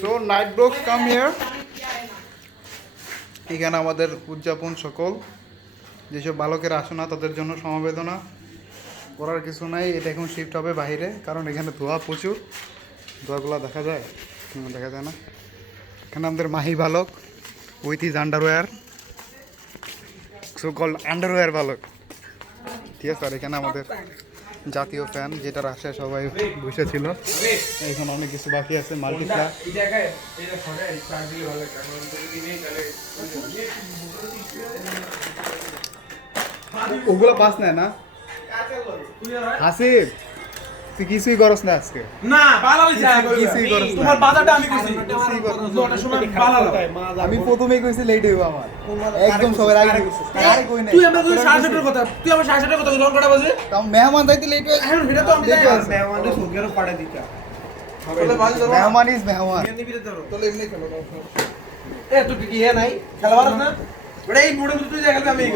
So night blogs come here. এখানে আমাদের উদযাপন সকল যেসব বালকেরা আসে না তাদের জন্য সমবেদনা, করার কিছু নাই। এটা এখন শিফট হবে বাইরে, কারণ এখানে ধোঁয়া প্রচুর। ধোঁয়াগুলো দেখা যায়? দেখা যায় না। এখানে আমাদের মাহি বালক with is underwear, so called underwear বালক, ঠিক আছে। আর এখানে আমাদের জাতীয় ফ্যান, যেটার আশায় সবাই বসেছিল। এখন অনেক কিছু বাকি আছে, মাল্টিপ্লা। ওগুলো পাস নেয় না হাসিব, তুই কিছুই করস না আজকে। না ভালো হইছে, কিছুই করস না। তোমার বাজারটা আমি কইছি ওটার সময় ভালো আমি প্রথমেই কইছি লেট হইব আমার, একদম সবার আগে আরে কই নাই। তুই আমরা কই 7:30 কথা, তুই আমার 7:30 কথা জন কটা বাজে? তাও মেহমান যাইতে লেট হইছে। এখন এটা তো আমি মেহমানদের সুগেরও পাড়া দিতা। মেহমান ইজ মেহমান। তাহলে এমনি খেলো। এ তুই কি নাই খেলা পারছ না? ওরে এই মোড়ে তুই যা খেলবি আমি